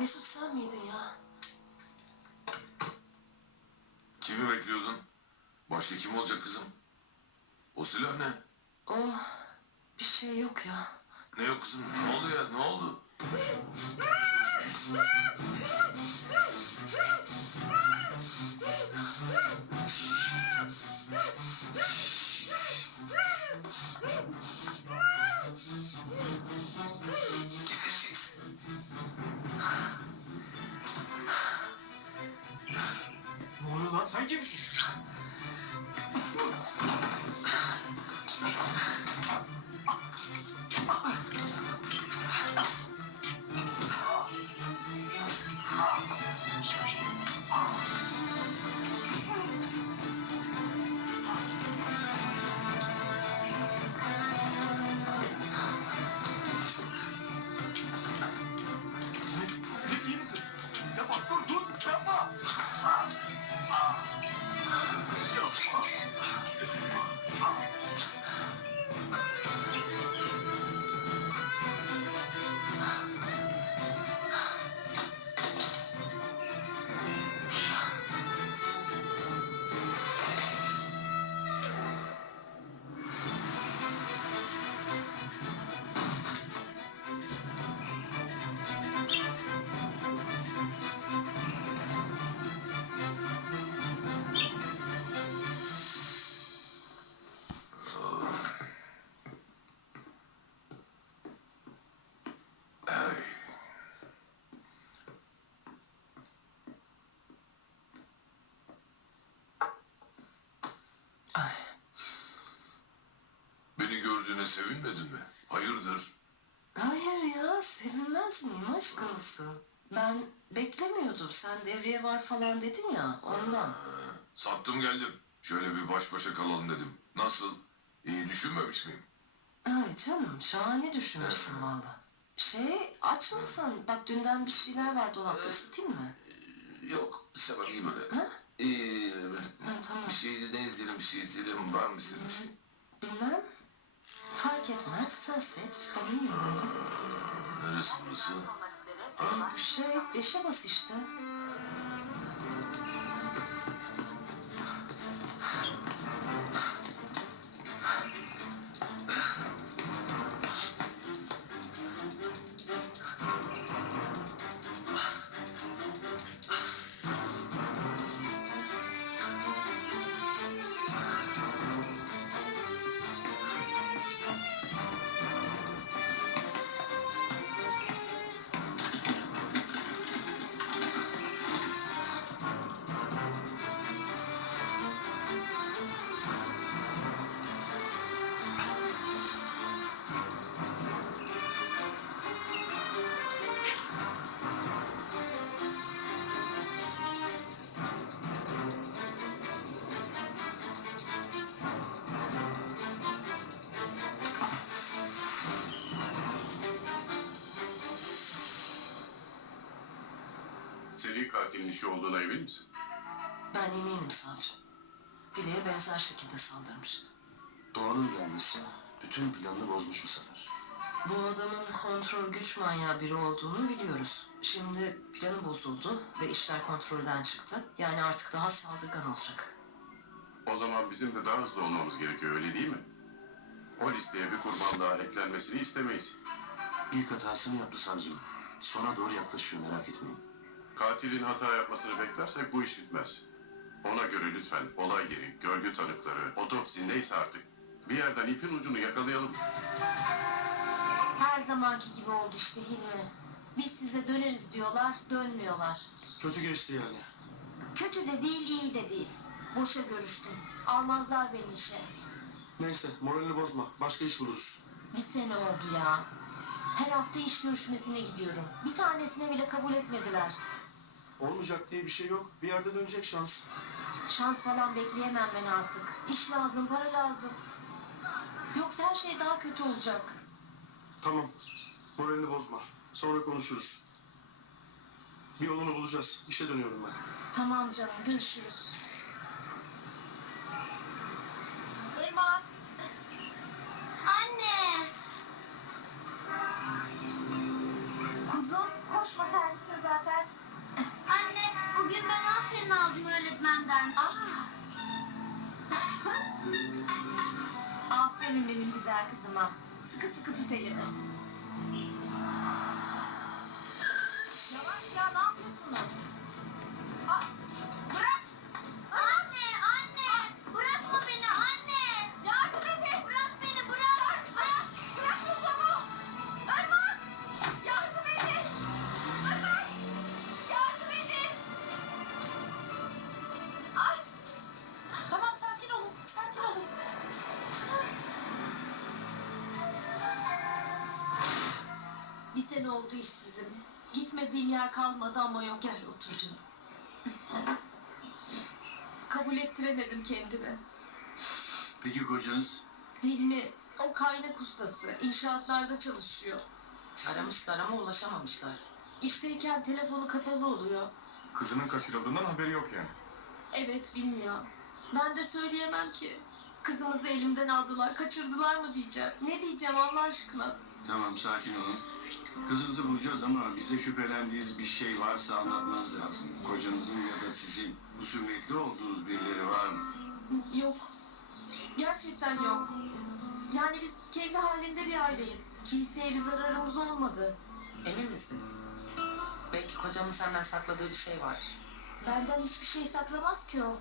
Mesut sen miydin ya? Kimi bekliyordun? Başka kim olacak kızım? O silah ne? Oh, bir şey yok ya. Ne yok kızım? Ne oldu ya? Ne oldu? Shh. Ne oluyor lan sen kimsin? Sevinmedin mi? Hayırdır? hayır ya sevinmez miyim aşk olsun. Ben beklemiyordum. Sen devreye var falan dedin ya ondan. Sattım geldim. Şöyle bir baş başa kalalım dedim. Nasıl? İyi düşünmemiş miyim? Ay canım şahane düşünmüşsün valla. Şey aç mısın? Bak dünden bir şeyler var dolapta ısıtayım mı? Yok, istemem iyi böyle. Ha? İyi, Ha, tamam. bir şey ne izleyelim, bir şey izleyelim. Var mı istediğin bir şey? Bilmem. Fark etmez. Sen seç. İyiyim. Neresi burası? Bu şey beşe bas işte. Seri katilin işi olduğuna emin misin? Ben eminim savcı. Dileğe benzer şekilde saldırmış. Doğan'ın gelmesi bütün planını bozmuş bu sefer. Bu adamın kontrol güç manyağı biri olduğunu biliyoruz. Şimdi planı bozuldu ve işler kontrolden çıktı. Yani artık daha saldırgan olacak. O zaman bizim de daha hızlı olmamız gerekiyor öyle değil mi? O listeye bir kurban daha eklenmesini istemeyiz. İlk hatasını yaptı savcım. Sona doğru yaklaşıyor merak etmeyin. Katilin hata yapmasını beklersek bu iş bitmez. Ona göre lütfen olay yeri, görgü tanıkları, otopsi neyse artık bir yerden ipin ucunu yakalayalım. Her zamanki gibi oldu işte Hilmi. Biz size döneriz diyorlar, dönmüyorlar. Kötü geçti yani. Kötü de değil, iyi de değil. Boşa görüştüm. Almazlar beni işe. Neyse moralini bozma. Başka iş buluruz. Bir sene oldu ya. Her hafta iş görüşmesine gidiyorum. Bir tanesine bile kabul etmediler. Olmayacak diye bir şey yok. Bir yerde dönecek şans. Şans falan bekleyemem ben artık. İş lazım, para lazım. Yoksa her şey daha kötü olacak. Tamam. Moralini bozma. Sonra konuşuruz. Bir yolunu bulacağız. İşe dönüyorum ben. Tamam canım, görüşürüz. Sarılın benim güzel kızıma. Sıkı sıkı tut elimi. Gitmediğim yer kalmadı ama yok. Gel otur canım. Kabul ettiremedim kendimi. Peki kocanız? Hilmi o kaynak ustası. İnşaatlarda çalışıyor. Aramışlar ama ulaşamamışlar. İşteyken telefonu kapalı oluyor. Kızının kaçırıldığından haberi yok yani. Evet bilmiyor. Ben de söyleyemem ki. Kızımızı elimden aldılar, kaçırdılar mı diyeceğim. Ne diyeceğim Allah aşkına? Tamam sakin olun. Kızınızı bulacağız ama bize şüphelendiğiniz bir şey varsa anlatmanız lazım. Kocanızın ya da sizin husumetli olduğunuz birileri var mı? Yok. Gerçekten yok. Yani biz kendi halinde bir aileyiz. Kimseye bir zararımız olmadı. Emin misin? Belki kocamın senden sakladığı bir şey vardır. Benden hiçbir şey saklamaz ki o.